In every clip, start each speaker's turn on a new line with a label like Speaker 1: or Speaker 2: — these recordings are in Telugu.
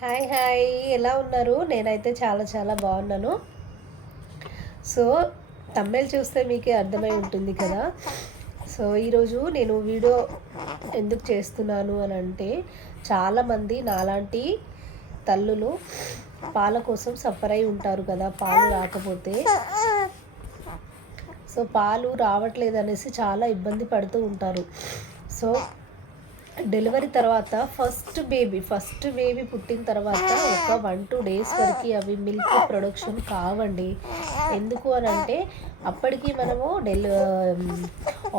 Speaker 1: హాయ్ హాయ్ ఎలా ఉన్నారు? నేనైతే చాలా చాలా బాగున్నాను. సో తమ్మిళ్ చూస్తే మీకే అర్థమై ఉంటుంది కదా? సో ఈరోజు నేను వీడియో ఎందుకు చేస్తున్నాను అని అంటే చాలామంది నాలాంటి తల్లులు పాల కోసం సఫర్ అయి ఉంటారు కదా పాలు రాకపోతే. సో పాలు రావట్లేదు అనేసి చాలా ఇబ్బంది పడుతూ ఉంటారు. సో డెలివరీ తర్వాత ఫస్ట్ బేబీ ఫస్ట్ బేబీ పుట్టిన తర్వాత ఒక వన్ టూ డేస్ వరకు అవి మిల్క్ ప్రొడక్షన్ కావండి. ఎందుకు అని అంటే అప్పటికి మనము డెలి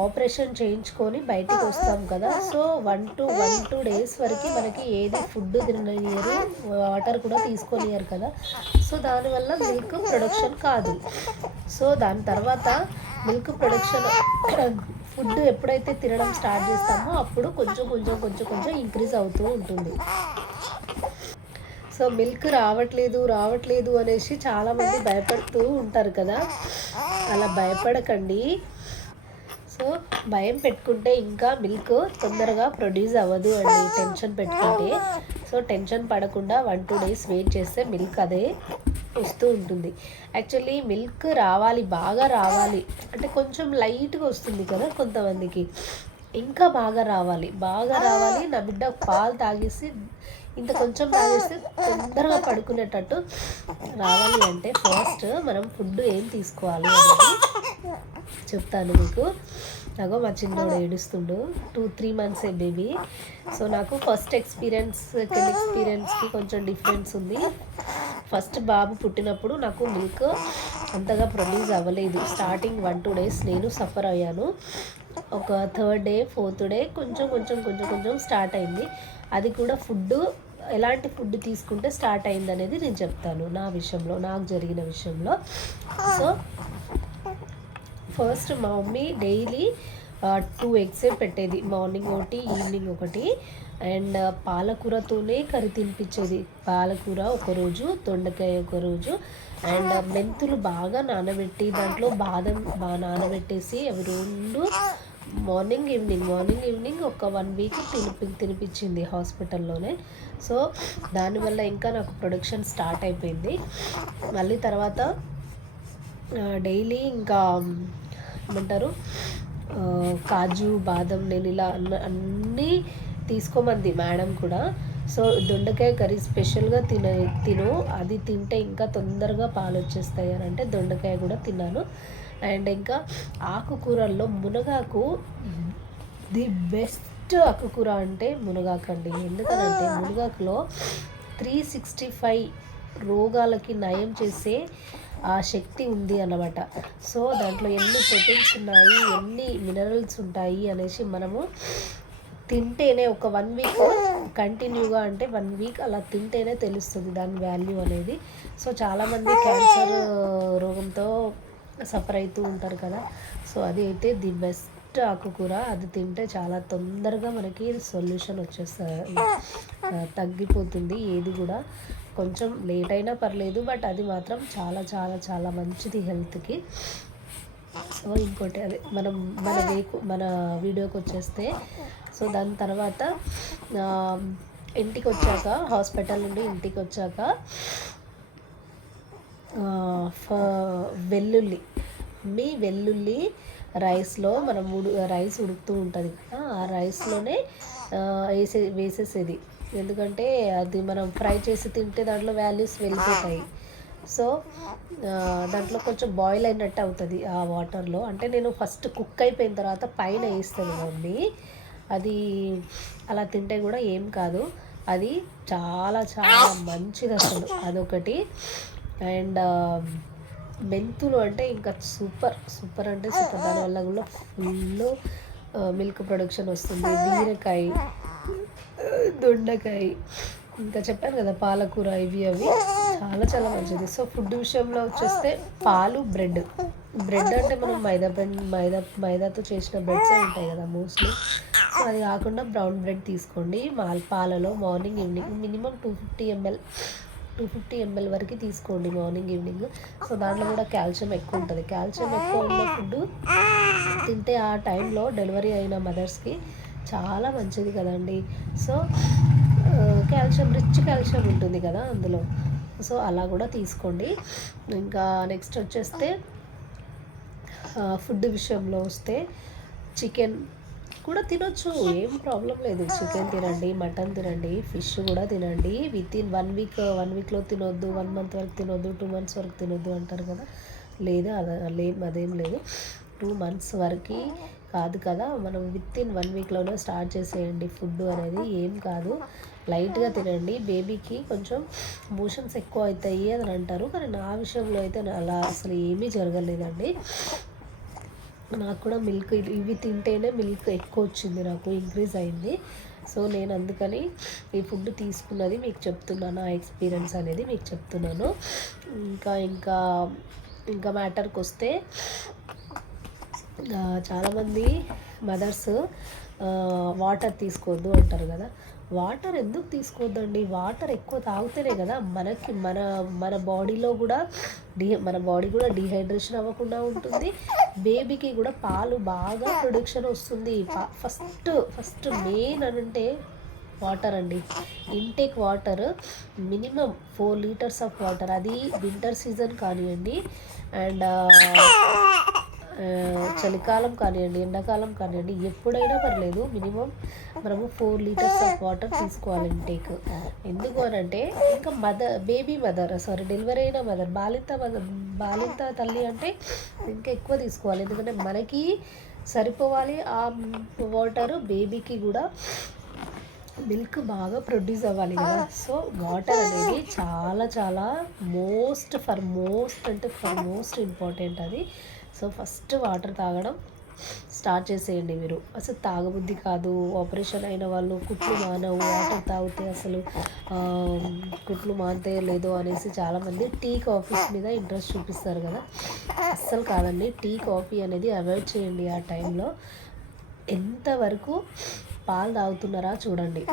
Speaker 1: ఆపరేషన్ చేయించుకొని బయటికి వస్తాం కదా. So one two one two days వరకు మనకి ఏది ఫుడ్ తిననియరు వాటర్ కూడా తీసుకొనియరు కదా. సో దానివల్ల మిల్క్ ప్రొడక్షన్ కాదు. సో దాని తర్వాత మిల్క్ ప్రొడక్షన్ ఫుడ్ ఎప్పుడైతే తినడం స్టార్ట్ చేస్తామో అప్పుడు కొంచెం కొంచెం కొంచెం కొంచెం ఇంక్రీజ్ అవుతూ ఉంటుంది. సో మిల్క్ రావట్లేదు రావట్లేదు అనేసి చాలామంది భయపడుతూ ఉంటారు కదా. అలా భయపడకండి. సో భయం పెట్టుకుంటే ఇంకా మిల్క్ తొందరగా ప్రొడ్యూస్ అవ్వదు అండి. టెన్షన్ పెట్టుకుంటే. సో టెన్షన్ పడకుండా వన్ టూ డేస్ వెయిట్ చేస్తే మిల్క్ అదే. వస్తూ ఉంటుంది. యాక్చువల్లీ మిల్క్ రావాలి బాగా రావాలి. అంటే కొంచెం లైట్గా వస్తుంది కదా కొంతమందికి. ఇంకా బాగా రావాలి. బాగా రావాలి నా బిడ్డ పాలు తాగేసి ఇంత కొంచెం తాగేస్తే తొందరగా పడుకునేటట్టు రావాలి అంటే ఫస్ట్ మనం ఫుడ్ ఏం తీసుకోవాలి అనేది చెప్తాను మీకు. నాకు మా చిన్నోడు ఏడుస్తుండు. Two three months a baby so నాకు ఫస్ట్ ఎక్స్పీరియన్స్ సెకండ్ ఎక్స్పీరియన్స్కి కొంచెం డిఫరెన్స్ ఉంది. ఫస్ట్ బాబు పుట్టినప్పుడు నాకు మిల్క్ అంతగా ప్రొడ్యూస్ అవ్వలేదు. స్టార్టింగ్ వన్ టూ డేస్ నేను సఫర్ అయ్యాను. ఒక థర్డ్ డే ఫోర్త్ డే కొంచెం కొంచెం కొంచెం కొంచెం స్టార్ట్ అయింది. అది కూడా ఫుడ్ ఎలాంటి ఫుడ్ తీసుకుంటే స్టార్ట్ అయింది అనేది నేను చెప్తాను నా విషయంలో నాకు జరిగిన విషయంలో. సో ఫస్ట్ మా మమ్మీ డైలీ టూ ఎగ్స్ పెట్టేది. మార్నింగ్ ఒకటి ఈవినింగ్ ఒకటి. అండ్ పాలకూరతోనే కర్రీ తినిపించేది. పాలకూర ఒకరోజు దొండకాయ ఒకరోజు. అండ్ మెంతులు బాగా నానబెట్టి దాంట్లో బాదం బాగా నానబెట్టేసి అవి రెండు మార్నింగ్ ఈవినింగ్ మార్నింగ్ ఈవినింగ్ ఒక వన్ వీక్ తినిపి తినిపించింది హాస్పిటల్లోనే. సో దానివల్ల ఇంకా నాకు ప్రొడక్షన్ స్టార్ట్ అయిపోయింది. మళ్ళీ తర్వాత డైలీ ఇంకా ఏమంటారు కాజు బాదం నేను ఇలా అన్న అన్నీ తీసుకోమంది మేడం కూడా. సో దొండకాయ కర్రీ స్పెషల్గా తిన తిను. అది తింటే ఇంకా తొందరగా పాలు వచ్చేస్తాయి అని అంటే దొండకాయ కూడా తిన్నాను. అండ్ ఇంకా ఆకుకూరల్లో మునగాకు ది బెస్ట్ ఆకుకూర అంటే మునగాకు అండి ఎందుకనంటే మునగాకులో త్రీ సిక్స్టీ ఫైవ్ రోగాలకి నయం చేసే ఆ శక్తి ఉంది అన్నమాట. సో దాంట్లో ఎన్ని ప్రోటీన్స్ ఉన్నాయి ఎన్ని మినరల్స్ ఉంటాయి అనేసి మనము తింటేనే ఒక వన్ వీక్ కంటిన్యూగా అంటే వన్ వీక్ అలా తింటేనే తెలుస్తుంది దాని వాల్యూ అనేది. సో చాలామంది క్యాన్సర్ రోగంతో సఫర్ అవుతూ ఉంటారు కదా. సో అది అయితే ది బెస్ట్ ఆకుకూర. అది తింటే చాలా తొందరగా మనకి సొల్యూషన్ వచ్చేస్తుంది తగ్గిపోతుంది ఏది కూడా. కొంచెం లేట్ అయినా పర్లేదు బట్ అది మాత్రం చాలా చాలా చాలా మంచిది హెల్త్కి సో ఇంకోటి అదే మనం మన వేకు మన వీడియోకి వచ్చేస్తే సో దాని తర్వాత ఇంటికి వచ్చాక హాస్పిటల్ నుండి ఇంటికి వచ్చాక వెల్లుల్లి మీ వెల్లుల్లి రైస్లో మనం ఉడు రైస్ ఉడుకుతూ ఉంటుంది కదా ఆ రైస్లోనే వేసే వేసేసేది. ఎందుకంటే అది మనం ఫ్రై చేసి తింటే దాంట్లో వాల్యూస్ వెళ్ళిపోతాయి. సో దాంట్లో కొంచెం బాయిల్ అయినట్టు అవుతుంది ఆ వాటర్లో. అంటే నేను ఫస్ట్ కుక్ అయిపోయిన తర్వాత పైన వేస్తాను మమ్మీ అది అలా తింటే కూడా ఏం కాదు. అది చాలా చాలా మంచిది అసలు. అదొకటి. అండ్ మెంతులు అంటే ఇంకా సూపర్ సూపర్ అంటే సూపర్. దానివల్ల కూడా ఫుల్ మిల్క్ ప్రొడక్షన్ వస్తుంది. బీరకాయ దొండకాయ. ఇంకా చెప్పాను కదా పాలకూర ఇవి అవి. చాలా చాలా మంచిది. సో ఫుడ్ విషయంలో వచ్చేస్తే పాలు బ్రెడ్. బ్రెడ్ అంటే మనం మైదా బ్రెడ్ మైదా మైదాతో చేసిన బ్రెడ్స్ ఉంటాయి కదా మోస్ట్లీ. సో అది కాకుండా బ్రౌన్ బ్రెడ్ తీసుకోండి. మాల్ పాలలో morning evening minimum two fifty ML two fifty ML వరకు తీసుకోండి మార్నింగ్ ఈవినింగ్. సో దాంట్లో కూడా కాల్షియం ఎక్కువ ఉంటుంది. కాల్షియం ఎక్కువ ఉన్న ఫుడ్ తింటే ఆ టైంలో డెలివరీ అయిన మదర్స్కి చాలా మంచిది కదండి. సో కాల్షియం రిచ్ కాల్షియం ఉంటుంది కదా అందులో. సో అలా కూడా తీసుకోండి. ఇంకా నెక్స్ట్ వచ్చేస్తే ఫుడ్ విషయంలో వస్తే చికెన్ కూడా తినొచ్చు. ఏం ప్రాబ్లం లేదు. చికెన్ తినండి మటన్ తినండి ఫిష్ కూడా తినండి. With in one week one వీక్లో తినొద్దు వన్ మంత్ వరకు తినొద్దు టూ మంత్స్ వరకు తినొద్దు అంటారు కదా. లేదు అదే లేదు అదేం లేదు. టూ మంత్స్ వరకు కాదు కదా మనం విత్ ఇన్ వన్ వీక్లోనే స్టార్ట్ చేసేయండి. ఫుడ్ అనేది ఏం కాదు. లైట్గా తినండి. బేబీకి కొంచెం మోషన్స్ ఎక్కువ అవుతాయి అని అంటారు. కానీ నా విషయంలో అయితే అలా అసలు ఏమీ జరగలేదండి. నాకు కూడా మిల్క్ ఇవి తింటేనే మిల్క్ ఎక్కువ వచ్చింది నాకు ఇంక్రీజ్ అయింది. సో నేను అందుకని ఈ ఫుడ్ తీసుకున్నది మీకు చెప్తున్నాను. ఆ ఎక్స్పీరియన్స్ అనేది మీకు చెప్తున్నాను. ఇంకా ఇంకా ఇంకా మ్యాటర్కి వస్తే చాలామంది మదర్స్ వాటర్ తీసుకోవద్దు అంటారు కదా. వాటర్ ఎందుకు తీసుకోవద్దండి? వాటర్ ఎక్కువ తాగితేనే కదా మనకి మన మన బాడీలో కూడా డీ మన బాడీ కూడా డిహైడ్రేషన్ అవ్వకుండా ఉంటుంది. బేబీకి కూడా పాలు బాగా ప్రొడక్షన్ వస్తుంది. ఫస్ట్ ఫస్ట్ మెయిన్ అని అంటే వాటర్ అండి. Intake water minimum four litres of water. అది వింటర్ సీజన్ కానివ్వండి. అండ్ చలికాలం కానివ్వండి ఎండాకాలం కానివ్వండి ఎప్పుడైనా పర్లేదు మినిమం మనము ఫోర్ లీటర్స్ ఆఫ్ వాటర్ తీసుకోవాలి ఇంటేక్ ఎందుకు అని అంటే ఇంకా mother baby mother sorry delivery అయిన మదర్ బాలింత మదర్ బాలింత తల్లి అంటే ఇంకా ఎక్కువ తీసుకోవాలి. ఎందుకంటే మనకి సరిపోవాలి ఆ వాటర్ బేబీకి కూడా మిల్క్ బాగా ప్రొడ్యూస్ అవ్వాలి కదా. సో వాటర్ అనేది చాలా చాలా మోస్ట్ ఫర్ మోస్ట్ అంటే ఫర్ మోస్ట్ ఇంపార్టెంట్ అది. సో ఫస్ట్ వాటర్ తాగడం స్టార్ట్ చేసేయండి మీరు. అసలు తాగబుద్ధి కాదు. ఆపరేషన్ అయిన వాళ్ళు కుట్లు మానవు వాటర్ తాగితే అసలు కుట్లు మానితే లేదో అనేసి చాలామంది టీ కాఫీస్ మీద ఇంట్రెస్ట్ చూపిస్తారు కదా. అస్సలు కాదండి. టీ కాఫీ అనేది అవాయిడ్ చేయండి ఆ టైంలో. ఎంతవరకు పాలు తాగుతున్నారా చూడండి.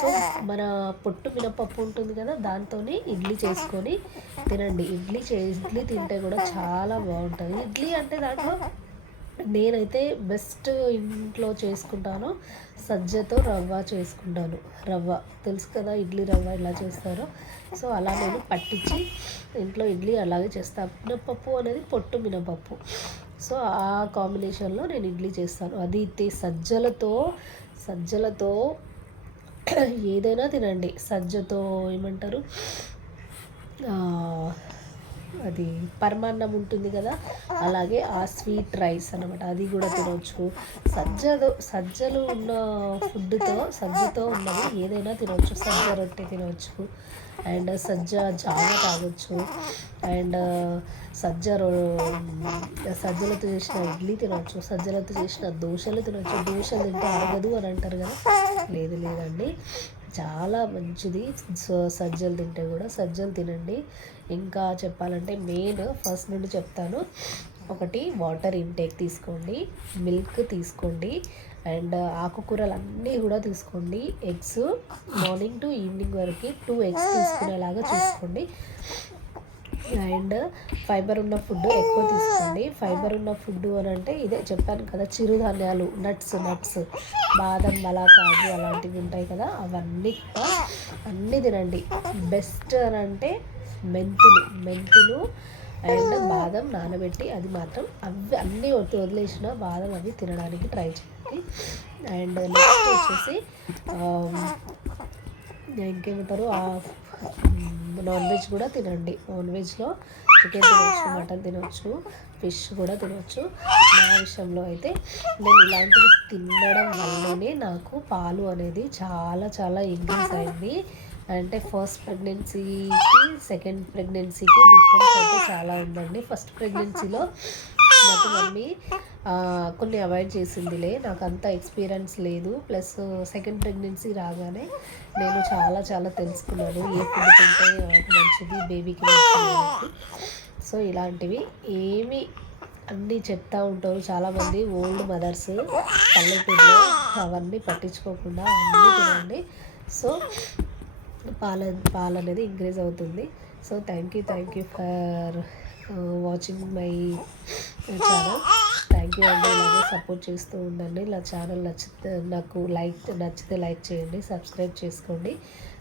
Speaker 1: సో మన పొట్టు మినపప్పు ఉంటుంది కదా దాంతో ఇడ్లీ చేసుకొని తినండి. ఇడ్లీ చే ఇడ్లీ తింటే కూడా చాలా బాగుంటుంది. ఇడ్లీ అంటే దాంట్లో నేనైతే బెస్ట్ ఇంట్లో చేసుకుంటాను. సజ్జతో రవ్వ చేసుకుంటాను. రవ్వ తెలుసు కదా ఇడ్లీ రవ్వ ఎలా చేస్తారో. సో అలా నేను పట్టించి ఇంట్లో ఇడ్లీ అలాగే చేస్తాను మినపప్పు అనేది పొట్టు మినపప్పు. సో ఆ కాంబినేషన్లో నేను ఇడ్లీ చేస్తాను. అది సజ్జలతో సజ్జలతో ఏదైనా తినండి. సజ్జతో ఏమంటారు? అది పరమాన్నం ఉంటుంది కదా? అలాగే ఆ స్వీట్ రైస్ అనమాట అది కూడా తినవచ్చు సజ్జతో సజ్జలు ఉన్న ఫుడ్తో సజ్జతో ఉన్నది ఏదైనా తినవచ్చు సజ్జ రొట్టె తినవచ్చు అండ్ సజ్జ జావ తాగొచ్చు. అండ్ సజ్జ సజ్జలతో చేసిన ఇడ్లీ తినవచ్చు సజ్జలతో చేసిన దోశలు తినవచ్చు దోశలు తింటే అరగదు అని అంటారు కదా? లేదు లేదండి. చాలా మంచిది. సజ్జలు తింటే కూడా సజ్జలు తినండి. ఇంకా చెప్పాలంటే మెయిన్ ఫస్ట్ నుండి చెప్తాను. ఒకటి వాటర్ ఇంటేక్ తీసుకోండి మిల్క్ తీసుకోండి అండ్ ఆకుకూరలు అన్నీ కూడా తీసుకోండి. ఎగ్స్ మార్నింగ్ టు ఈవినింగ్ వరకు టూ ఎగ్స్ తీసుకునేలాగా చూసుకోండి. అండ్ ఫైబర్ ఉన్న ఫుడ్ ఎక్కువ తీసుకోండి. ఫైబర్ ఉన్న ఫుడ్ అని అంటే ఇదే చెప్పాను కదా చిరుధాన్యాలు నట్స్ నట్స్ బాదం మలా కాజు అలాంటివి ఉంటాయి కదా అవన్నీ అన్నీ తినండి. బెస్ట్ అని అంటే మెంతులు మెంతులు అండ్ బాదం నానబెట్టి అది మాత్రం అవి అన్నీ వదిలేసిన బాదం అవి తినడానికి ట్రై చేయండి. అండ్ నెక్స్ట్ వచ్చేసి ఇంకేమంటారు నాన్ వెజ్ కూడా తినండి. నాన్ వెజ్లో చికెన్ తినవచ్చు మటన్ తినవచ్చు ఫిష్ కూడా తినవచ్చు నా విషయంలో అయితే నేను ఇలాంటివి తినడం వల్లనే నాకు పాలు అనేది చాలా చాలా ఇంక్రీజ్ అయింది. అంటే ఫస్ట్ ప్రెగ్నెన్సీకి సెకండ్ ప్రెగ్నెన్సీకి డిఫరెన్స్ అయితే చాలా ఉందండి. ఫస్ట్ ప్రెగ్నెన్సీలో నాకు మమ్మీ కొన్ని అవాయిడ్ చేసిందిలే. నాకు అంత ఎక్స్పీరియన్స్ లేదు. ప్లస్ సెకండ్ ప్రెగ్నెన్సీ రాగానే నేను చాలా చాలా తెలుసుకున్నాను. ఏ ఫుడ్ తింటే మంచిది బేబీకి మంచిది సో ఇలాంటివి ఏమి అన్నీ చెప్తూ ఉంటారు చాలామంది ఓల్డ్ మదర్స్ పల్లెటూరులో. అవన్నీ పట్టించుకోకుండా అన్నీ తినండి. సో పాల పాలు అనేది ఇంక్రీజ్ అవుతుంది so thank you thank you for watching my channel thank you అండి. ఇలాగే సపోర్ట్ చేస్తూ ఉండండి. నా ఛానల్ నచ్చితే నాకు లైక్ నచ్చితే లైక్ చేయండి. సబ్స్క్రైబ్ చేసుకోండి.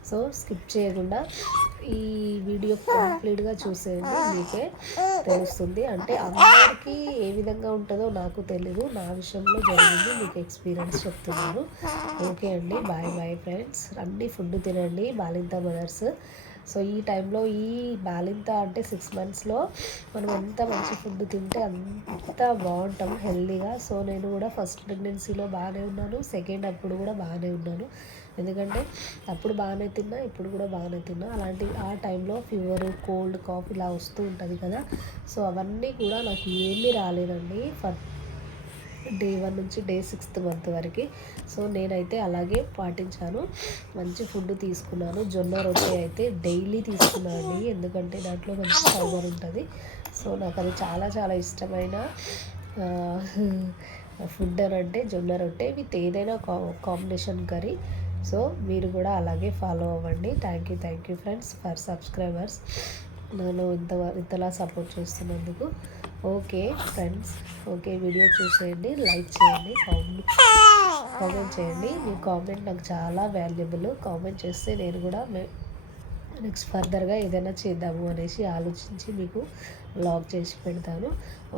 Speaker 1: సో స్కిప్ చేయకుండా ఈ వీడియో కంప్లీట్గా చూసేయండి. మీకే తెలుస్తుంది. అంటే అందరికీ ఏ విధంగా ఉంటుందో నాకు తెలీదు. నా విషయంలో జరిగింది. మీకు ఎక్స్పీరియన్స్ చెప్తున్నాను. ఓకే అండి. బాయ్ బాయ్ ఫ్రెండ్స్ రండి. ఫుడ్ తినండి. బాలింత మదర్స్ సో ఈ టైంలో ఈ బాలింత అంటే సిక్స్ మంత్స్లో మనం ఎంత మంచి ఫుడ్ తింటే అంత బాగుంటాం హెల్దీగా. సో నేను కూడా ఫస్ట్ ప్రెగ్నెన్సీలో బాగానే ఉన్నాను సెకండ్ అప్పుడు కూడా బాగానే ఉన్నాను. ఎందుకంటే అప్పుడు బాగానే తిన్నా ఇప్పుడు కూడా బాగానే తిన్నా. అలాంటి ఆ టైంలో ఫీవర్ కోల్డ్ కాఫ్ ఇలా వస్తూ ఉంటుంది కదా. సో అవన్నీ కూడా నాకు ఏమీ రాలేదండి. ఫర్ డే వన్ నుంచి డే సిక్స్త్ మంత్ వరకు. సో నేనైతే అలాగే పాటించాను. మంచి ఫుడ్ తీసుకున్నాను. జొన్న రొట్టె అయితే డైలీ తీసుకున్నాను ఎందుకంటే దాంట్లో మంచి ఫైబర్ ఉంటుంది. సో నాకు అది చాలా చాలా ఇష్టమైన ఫుడ్ అని అంటే జొన్న రొట్టె విత్ ఏదైనా కా కాంబినేషన్ కర్రీ. సో మీరు కూడా అలాగే ఫాలో అవ్వండి. Thank you thank you friends for subscribers. నన్ను ఇంత ఇంతలా సపోర్ట్ చేస్తున్నందుకు. Okay friends. ఓకే వీడియో చూసేయండి లైక్ చేయండి కామెంట్ కామెంట్ చేయండి. మీ కామెంట్ నాకు చాలా వాల్యుబుల్. కామెంట్ చేస్తే నేను కూడా నెక్స్ట్ ఫర్దర్గా ఏదైనా చేద్దాము అనేసి ఆలోచించి మీకు బ్లాగ్ చేసి పెడతాను.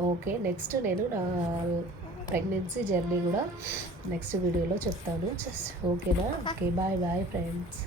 Speaker 1: ఓకే నెక్స్ట్ నేను నా ప్రెగ్నెన్సీ జర్నీ కూడా నెక్స్ట్ వీడియోలో చెప్తాను. ఓకేనా? Okay bye bye friends.